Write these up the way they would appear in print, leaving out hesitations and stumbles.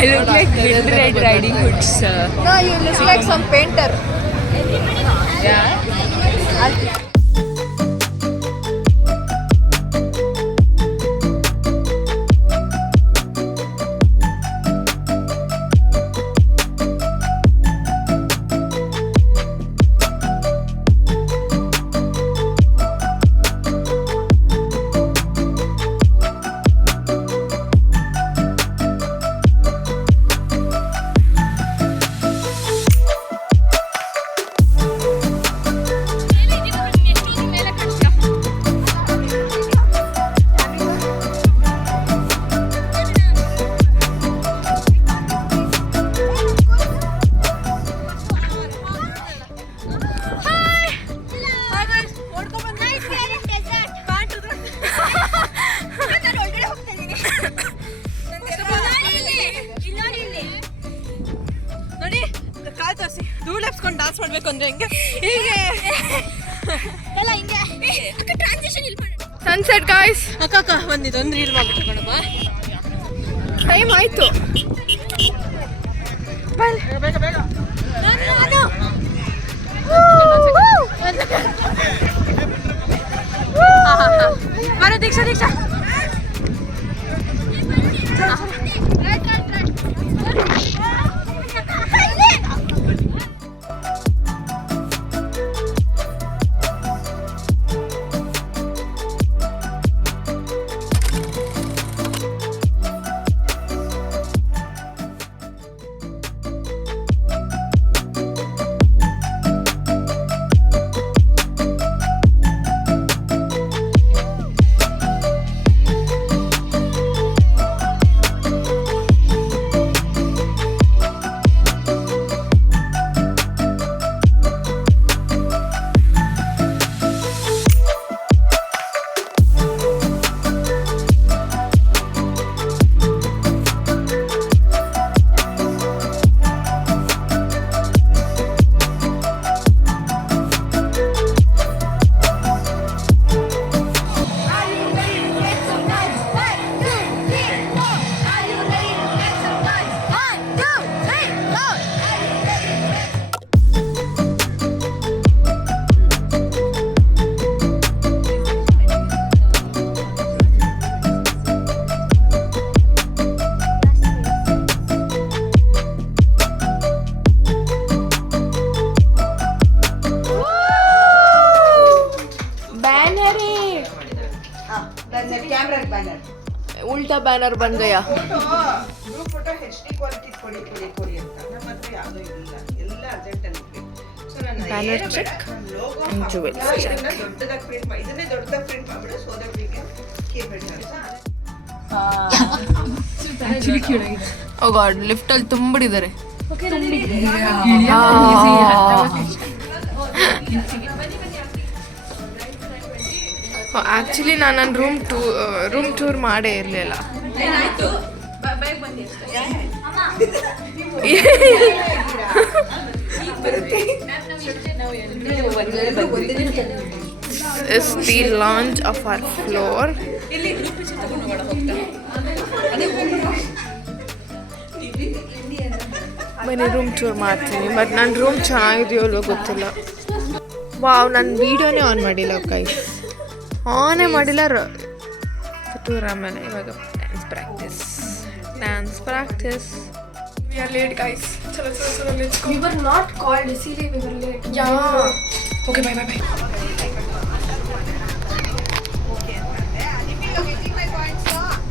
I look like Little Red Riding Hood's. No, you look like some painter. Yeah. ನೋಡಿ ಕಾಲ್ ತೋರಿಸಿ ಧೂಳು ಎಪ್ಸ್ಕೊಂಡು dance ಮಾಡ್ಬೇಕು ಅಂದ್ರೆ ಹೆಂಗೆ ಹೀಗೆ ಎಲ್ಲ ಹಿಂಗೆ ಟ್ರಾನ್ಸಿಷನ್ ಇಲ್ಲಿ ಮಾಡಿ ಸನ್ಸೆಟ್ ಗಾಯ್ಸ್. ಅಕ್ಕ ಒಂದಿದೊಂದು ರೀಲ್ ಮಾಡ್ಬಿಟ್ಟು ಕಣಮ್ಮ. ಟೈಮ್ ಆಯ್ತು. ಬೇಗ ಬೇಗ ಬರೋ ದೀಕ್ಷಾ ದೀಕ್ಷಾ उल्टा बैनर बन गया. फोटो HD क्वालिटी ಕೊಡಿ ಅಂತ ನಮ್ಮ ಹತ್ರ ಯಾವುದೂ ಇಲ್ಲ, ಎಲ್ಲ ಅರ್ಜೆಂಟ್ ಅಲ್ಲಿ. ಸೊ ನಾನು banner check and jewels check. ದೊಡ್ಡದಾಗಿ ಪ್ರಿಂಟ್ ಮಾಡಿ, ಇದನ್ನೇ ದೊಡ್ಡದಾಗಿ ಪ್ರಿಂಟ್ ಮಾಡಿಬಿಡು so that we can keep it. Oh God, lift ಅಲ್ಲಿ ತುಂಬಿಡಿದ್ದಾರೆ. ಆಕ್ಚುಲಿ ನಾನು ನನ್ನ ರೂಮ್ ಟೂರ್ ಮಾಡೇ ಇರಲಿಲ್ಲ. Is the launch of our floor. ಬನ್ನಿ ರೂಮ್ ಟೂರ್ ಮಾಡ್ತೀನಿ. ಬಟ್ ನನ್ನ ರೂಮ್ ಚೆನ್ನಾಗಿದೆಯೋ ಅಲ್ವೋ ಗೊತ್ತಿಲ್ಲ. ವಾವ್, ನನ್ನ ವೀಡಿಯೋನೇ ಆನ್ ಮಾಡಿಲ್ಲ ಗೈಸ್, ಆನೇ ಮಾಡಿಲ್ಲ. ಟೂರ್ ಆಮೇಲೆ ಇವಾಗ dance practice. We are late guys. Chalo let's go. We were not called, इसीलिए we were late. Yeah. Okay, bye.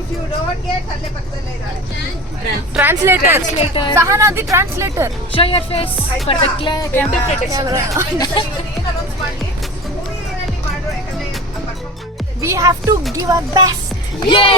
If you don't get ಅಲ್ಲೇ ಪಕ್ಕದಲ್ಲೇ ಇದ್ದಾರೆ. Translator. Sahana the translator. Show your face for the camera. We have to give our best. Yay!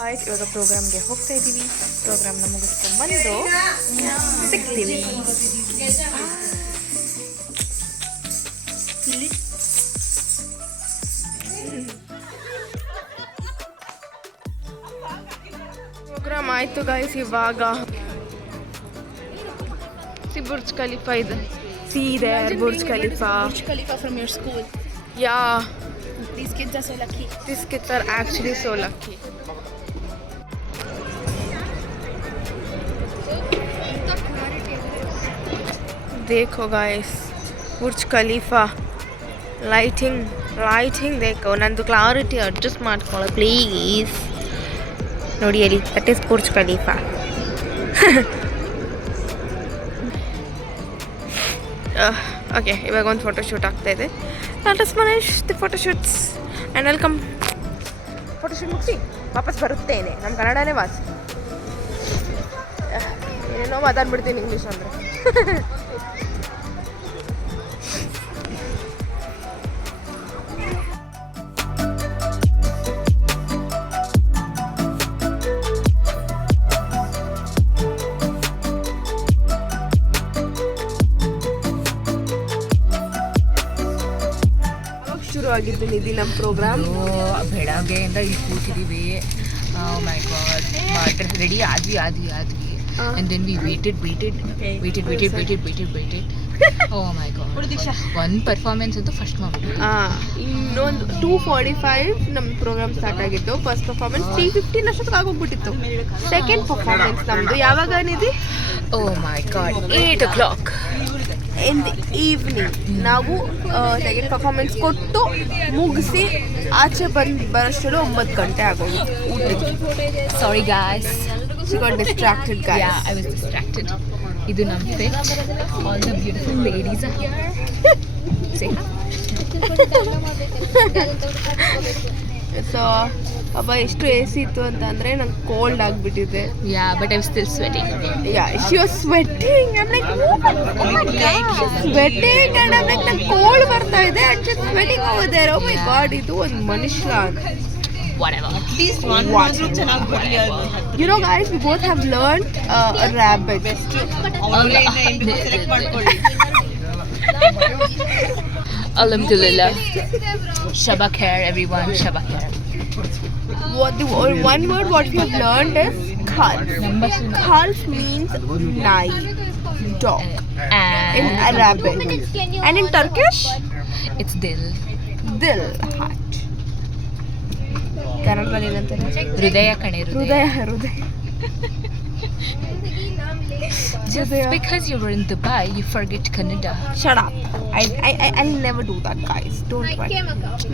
Guys ಇವಾಗ ಪ್ರೋಗ್ರಾಮ್ಗೆ ಹೋಗ್ತಾ ಇದ್ದೀವಿ. ಪ್ರೋಗ್ರಾಮ್ನ ಮುಗಿಸ್ಕೊಂಡ್ಬಂದು ಸಿಗ್ತೀವಿ. Program ಆಯಿತು guys. ಇವಾಗ Burj Khalifa ಇದೆ. See there, Burj Khalifa. Burj Khalifa from your school. Yeah, These kids are so lucky. these kids are actually so lucky. देखो guys, बुर्ज Khalifa lighting देखो. ನಂದು clarity adjust ಮಾಡ್ಕೊಳ್ಳಿ ಪ್ಲೀಸ್. ನೋಡಿ ಅಲ್ಲಿ, that is Burj Khalifa. Okay, ಇವಾಗ ಒಂದು photoshoot ಆಗ್ತಾಯಿದೆ. Let us finish the photoshoots and welcome. Photoshoot ಮುಗಿಸಿ ವಾಪಸ್ ಬರುತ್ತೇನೆ. ನಮ್ಮ ಕನ್ನಡನೇ ವಾಸಿ. ಏನೇನೋ ಮಾತಾಡ್ಬಿಡ್ತೀನಿ ಇಂಗ್ಲೀಷ್ ಅಂದರೆ. ಶುರು ಆಗಿದ್ದು ನಿಧಿ ನಮ್ಮ ಪ್ರೋಗ್ರಾಮ್. ಬೆಳಗ್ಗೆಯಿಂದ ಇಲ್ಲಿ ಕೂತಿದ್ದೀವಿ. ಮೈ ಗಾಡ್, ಬಟ್ ರೆಡಿ ಆದ್ವಿ. And then we waited. Oh my god. One performance ಅಂತೂ ಫಸ್ಟ್ ಮಾಡ್ಬಿಟ್ಟು. ಇನ್ನೊಂದು 2:45 ನಮ್ಮ ಪ್ರೋಗ್ರಾಮ್ ಸ್ಟಾರ್ಟ್ ಆಗಿತ್ತು. ಫಸ್ಟ್ ಪರ್ಫಾರ್ಮೆನ್ಸ್ 3:15 ಅಷ್ಟೊತ್ತಿಗೆ ಆಗೋಗ್ಬಿಟ್ಟಿತ್ತು. ಸೆಕೆಂಡ್ ಪರ್ಫಾರ್ಮೆನ್ಸ್ ನಮ್ಮದು ಯಾವಾಗ ನಿಧಿ? Oh my god, 8 o'clock. In the evening ನಾವು ಸೆಕೆಂಡ್ ಪರ್ಫಾರ್ಮೆನ್ಸ್ ಕೊಟ್ಟು ಮುಗಿಸಿ ಆಚೆ ಬರೋಷ್ಟರಲ್ಲಿ 9 ಗಂಟೆ ಆಗೋಗಿತ್ತು ಊಟಕ್ಕೆ. Sorry guys. She got distracted, guys. Yeah, I was distracted. ಇದು ನಮ್ಮ set. All the beautiful ladies are here. See? So ಅಬ್ಬ ಎಷ್ಟು ಎ ಸಿ ಇತ್ತು ಅಂತಂದರೆ ನಂಗೆ ಕೋಲ್ಡ್ ಆಗಿಬಿಟ್ಟಿದೆ. Yeah, but I'm still sweating. Yeah, she was sweating. I'm like, oh my god, sweating, and I'm like, ನಂಗೆ cold ಬರ್ತಾ ಇದೆ and she's sweating over there. Oh my god, ಇದು ಒಂದು ಮನುಷ್ಯ. Whatever. You know guys, we both have learned Arabic. Alhamdulillah. Shabak hair, everyone. Shabak hair. What the one word what we have learned is khalf. Khalf means naik, dog in Arabic. And in Turkish, It's dil. dil, heart. ಕನ್ನಡದಲ್ಲಿ ಏನಂತಾರೆ? ಹೃದಯ ಕಣೆ, ಹೃದಯ. Just because you were in Dubai, you forget Kannada. Shut up. I'll never do that, guys. Don't worry.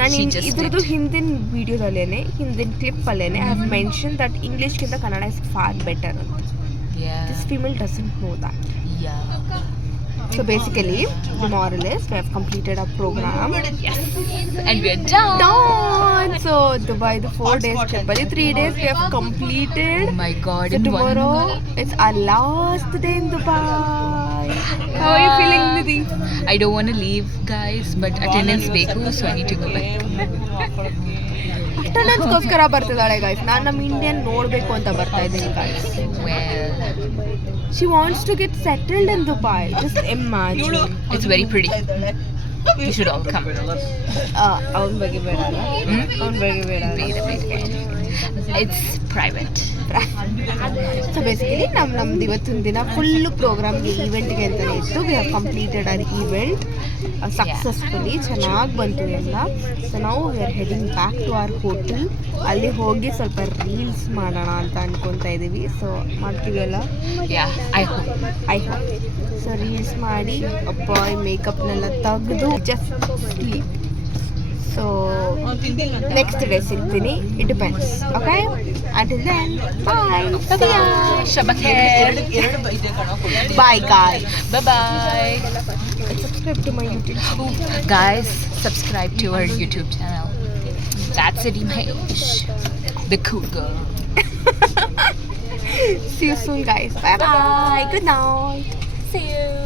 ನಾನು She just ಇದ್ರದ್ದು did. ಹಿಂದಿನ ವಿಡಿಯೋದಲ್ಲೇನೆ, ಹಿಂದಿನ ಕ್ಲಿಪ್ಪಲ್ಲೇನೆ ಐ ಹ್ಯಾವ್ ಮೆನ್ಷನ್ ದಟ್ ಇಂಗ್ಲೀಷ್ಗಿಂತ ಕನ್ನಡ ಇಸ್ ಫಾರ್ ಬೆಟರ್ ಅಂತ. Yeah. This female doesn't know that. Yeah. So basically, the moral is we have completed our program. Yes. And we're done. Done. So Dubai, the 4 days trip, but the 3 days we have completed. Oh my god. So in tomorrow one... it's our last day in Dubai. How are you feeling, Nidhi? I don't want to leave, guys, but attendance ಬೇಕು, so I need to go back. ಅಟೆಂಡೆನ್ಸ್ಗೋಸ್ಕರ ಬರ್ತಿದ್ದಾಳೆ guys. ನಾನು ನಮ್ಮ Indian ನೋಡಬೇಕು ಅಂತ ಬರ್ತಾ ಇದ್ದೀನಿ guys. Well, She wants to get settled in Dubai. Just imagine. it's very pretty. You should all come. ಅವನ ಬಗ್ಗೆ ಬೇಡ ಅಲ್ಲ? ಅವನ ಬಗ್ಗೆ ಬೇಡ ಅಲ್ಲ? It's private. ಸೊ ಬೇಸಿಕಲಿ ನಮ್ದು ಇವತ್ತಿನ ದಿನ ಫುಲ್ಲು ಪ್ರೋಗ್ರಾಮ್ಗೆ ಈವೆಂಟ್ಗೆ ಅಂತಲೇ ಇತ್ತು. We have completed our event successfully. ಚೆನ್ನಾಗಿ ಬಂತು ಎಲ್ಲ. ಸೊ ನಾವು we are heading back to our hotel. ಅಲ್ಲಿ ಹೋಗಿ ಸ್ವಲ್ಪ ರೀಲ್ಸ್ ಮಾಡೋಣ ಅಂತ ಅನ್ಕೊತಾ ಇದ್ದೀವಿ. ಸೊ ಮಾಡ್ತೀವಿ ಅಲ್ಲ? Yeah, I hope. So reels ಮಾಡಿ ಬಾಯ್ ಮೇಕಪ್ನೆಲ್ಲ ತೆಗೆದು just sleep. So next day ಸಿಗ್ತೀನಿ. It depends. Okay, until then bye. Shabak hair. Bye guys. Bye-bye. Subscribe to my YouTube channel. Guys, subscribe to our YouTube channel. That's it, Imesh. The cool girl. See you soon, guys. Bye bye. Good night. See you.